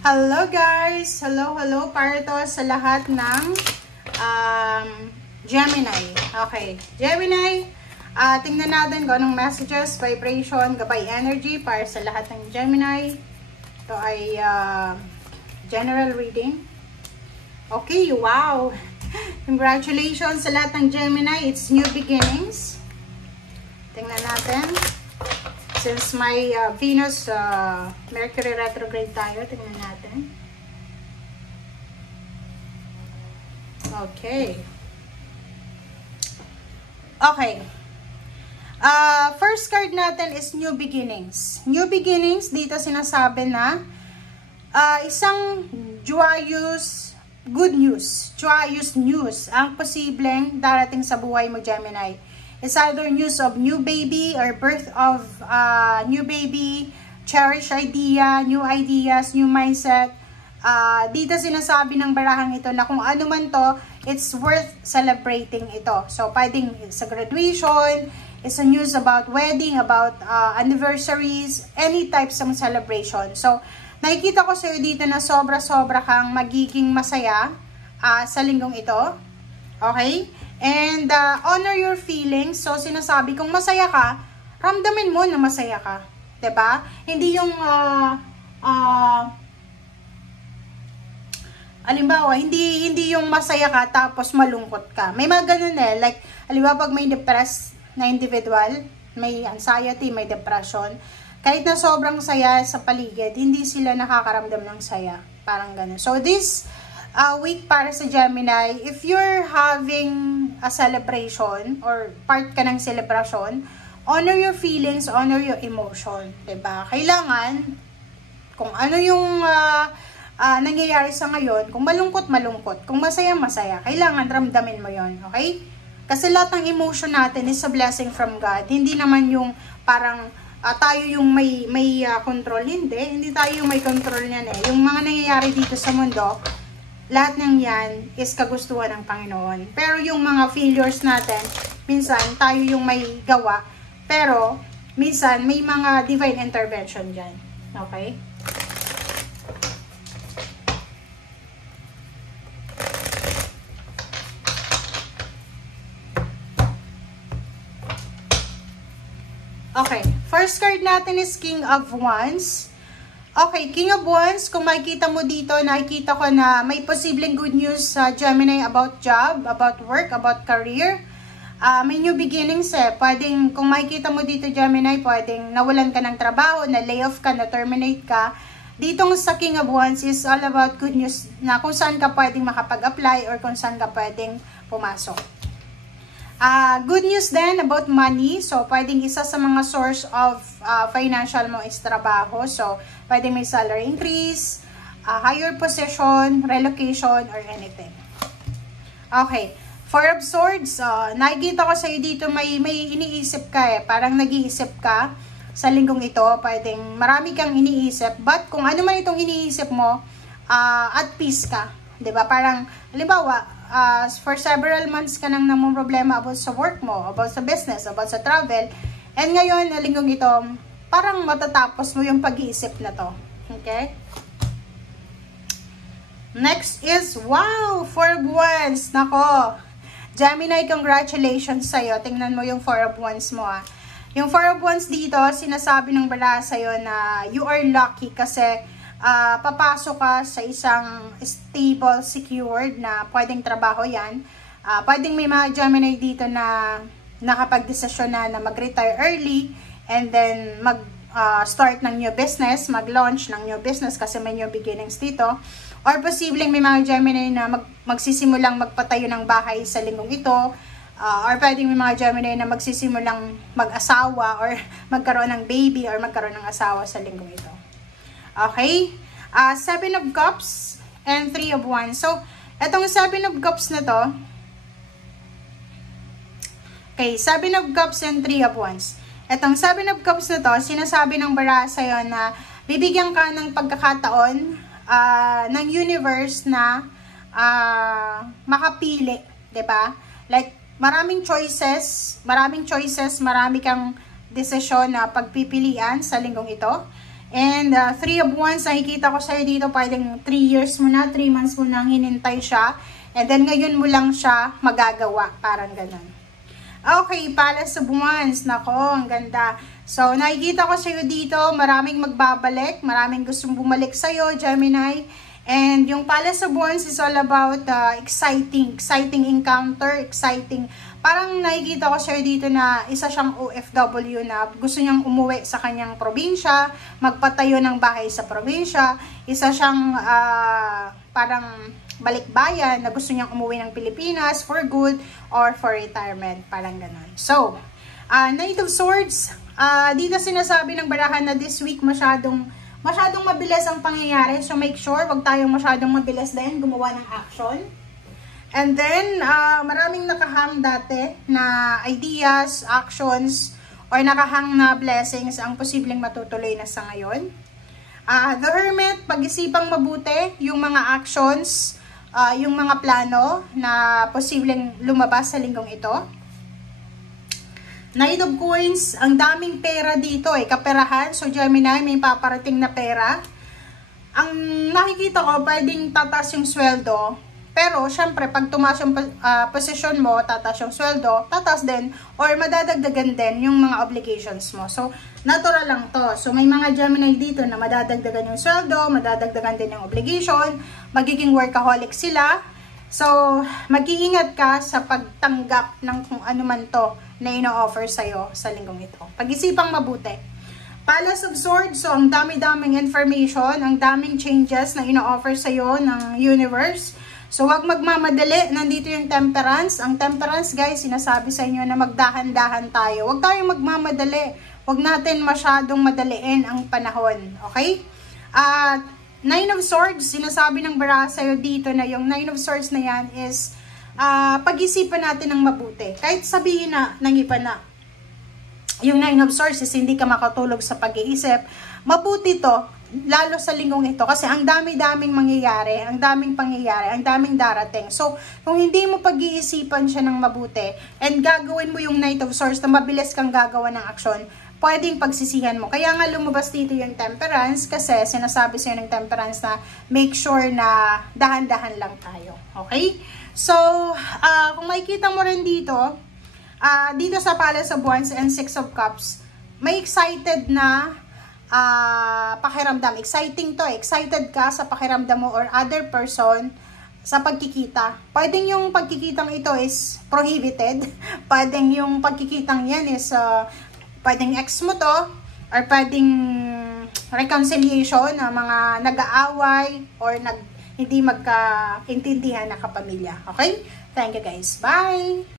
Hello guys! Hello para to sa lahat ng Gemini. Okay, Gemini, tingnan natin kung anong messages, vibration, gabay energy para sa lahat ng Gemini. Ito ay general reading. Okay, wow! Congratulations sa lahat ng Gemini. It's new beginnings. Tingnan natin. Since may Venus, Mercury retrograde tayo, tingnan natin. Okay. Okay. First card natin is New Beginnings. New Beginnings, dito sinasabi na isang joyous, good news, joyous news ang posibleng darating sa buhay mo, Gemini. It's either news of new baby or birth of new baby, cherished idea, new ideas, new mindset. Dito sinasabi ng barahang ito na kung ano man to, it's worth celebrating ito. So, pwedeng sa graduation, it's a news about wedding, about anniversaries, any types of celebration. So, nakikita ko sa'yo dito na sobra-sobra kang magiging masaya sa linggong ito. Okay? And honor your feelings. So, sinasabi, kung masaya ka, ramdamin mo na masaya ka. 'Di ba? Hindi yung, halimbawa, hindi yung masaya ka tapos malungkot ka. May mga ganun eh. Like, halimbawa, pag may depressed na individual, may anxiety, may depression, kahit na sobrang saya sa paligid, hindi sila nakakaramdam ng saya. Parang ganun. So, this week para sa Gemini, if you're having a celebration or part ka ng celebration, honor your feelings, honor your emotion, 'di ba? Kailangan kung ano yung nangyayari sa ngayon, kung malungkot, kung masaya, kailangan ramdamin mo 'yon, okay? Kasi lahat ng emotion natin is a blessing from God. Hindi naman yung parang tayo yung may control, hindi tayo yung may control niyan eh. Yung mga nangyayari dito sa mundo, lahat ng yan is kagustuhan ng Panginoon. Pero yung mga failures natin, minsan tayo yung may gawa. Pero minsan may mga divine intervention dyan. Okay? Okay. First card natin is King of Wands. Okay, King of Wands, kung makikita mo dito, nakikita ko na may posibleng good news sa Gemini about job, about work, about career. May new beginnings eh. Pwedeng, kung makikita mo dito, Gemini, pwedeng nawalan ka ng trabaho, na layoff ka, na terminate ka. Ditong sa King of Wands is all about good news na kung saan ka pwedeng makapag-apply or kung saan ka pwedeng pumasok. Good news din about money. So, pwedeng isa sa mga source of financial mo is trabaho. So, pwedeng may salary increase, higher position, relocation, or anything. Okay. Four of Swords. Nakikita ko sa'yo dito may iniisip ka eh. Parang nag-iisip ka sa linggong ito. Pwedeng marami kang iniisip. But, kung ano man itong iniisip mo, at peace ka. 'Di ba? Parang, halimbawa, for several months ka nang namang problema about sa work mo, about sa business, about sa travel. And ngayon, linggong ito, parang matatapos mo yung pag-iisip na to. Okay? Next is, wow! Four of Wands. Nako! Gemini, congratulations sa'yo. Tingnan mo yung Four of Wands mo ah. Yung Four of Wands dito, sinasabi ng bala sa'yo na you are lucky kasi papasok ka sa isang stable, secured na pwedeng trabaho yan. Pwedeng may mga Gemini dito na nakapag-desisyon na mag-retire early and then mag-start ng new business, mag-launch ng new business kasi may new beginnings dito. Or posibleng may mga Gemini na magsisimulang magpatayo ng bahay sa linggong ito. Or pwedeng may mga Gemini na magsisimulang mag-asawa or magkaroon ng baby or magkaroon ng asawa sa linggong ito. Okay? Seven of Cups and Three of Wands. So, etong Seven of Cups na to, okay, Seven of Cups and Three of Wands. Etong Seven of Cups na to, sinasabi ng bara sa'yo na bibigyan ka ng pagkakataon ng universe na makapili, 'di ba? Like, maraming choices, marami kang desisyon na pagpipilian sa linggong ito. And 3 of Wands, nakikita ko sa'yo dito, pwedeng 3 years mo na, 3 months mo nang hinintay siya. And then ngayon mo lang siya magagawa, parang ganun. Okay, Palace of Wands, nako, ang ganda. So, nakikita ko sa'yo dito, maraming magbabalik, maraming gustong bumalik sa'yo, Gemini. And yung Palace of Wands is all about exciting encounter, exciting. Parang nakikita ko siya dito na isa siyang OFW na gusto niyang umuwi sa kanyang probinsya, magpatayo ng bahay sa probinsya. Isa siyang parang balikbayan na gusto niyang umuwi ng Pilipinas for good or for retirement, parang ganon. So, Knight of Swords, dito sinasabi ng barahan na this week masyadong mabilis ang pangyayari. So, make sure, wag tayong masyadong mabilis din gumawa ng action. And then, maraming nakahang dati na ideas, actions, or nakahang na blessings ang posibleng matutuloy na sa ngayon. The Hermit, pag-isipang mabuti yung mga actions, yung mga plano na posibleng lumabas sa linggong ito. Knight of Coins, ang daming pera dito kaperahan. So Gemini, may paparating na pera. Ang nakikita ko, pwedeng tataas yung sweldo. Pero syempre, pag tumaas yung posisyon mo, tataas yung sweldo, tataas din, or madadagdagan din yung mga obligations mo. So, natural lang to. So, may mga Gemini dito na madadagdagan yung sweldo, madadagdagan din yung obligation, magiging workaholic sila. So, mag-iingat ka sa pagtanggap ng kung ano man to na ino-offer sa'yo sa linggong ito. Pag-isipang mabuti. Palace of Swords, so ang dami-daming information, ang daming changes na ino-offer sa'yo ng universe. So, wag magmamadali. Nandito yung Temperance. Ang Temperance, guys, sinasabi sa inyo na magdahan-dahan tayo. Wag tayong magmamadali. Wag natin masyadong madaliin ang panahon. Okay? At Nine of Swords, sinasabi ng baraha sa'yo dito na yung Nine of Swords na yan is pag-isipan natin ng mabuti. Kahit sabihin na ng iba na yung Nine of Swords is hindi ka makatulog sa pag-iisip, mabuti to, lalo sa linggong ito. Kasi ang dami-daming mangyayari, ang daming pangyayari, ang daming darating. So, kung hindi mo pag-iisipan siya ng mabuti, and gagawin mo yung Knight of Swords na mabilis kang gagawa ng aksyon, pwedeng pagsisihan mo. Kaya nga lumabas dito yung Temperance kasi sinasabi sa'yo ng Temperance na make sure na dahan-dahan lang tayo. Okay? So, kung makikita mo rin dito, dito sa Palace of Wands and Six of Cups, may excited na pakiramdam. Exciting to. Excited ka sa pakiramdam mo or other person sa pagkikita. Pwedeng yung pagkikitang ito is prohibited. Pwedeng yung pagkikitang yan is pwedeng ex mo to, or pwedeng reconciliation na mga nag-aaway or hindi magkaintindihan na kapamilya. Okay? Thank you guys. Bye!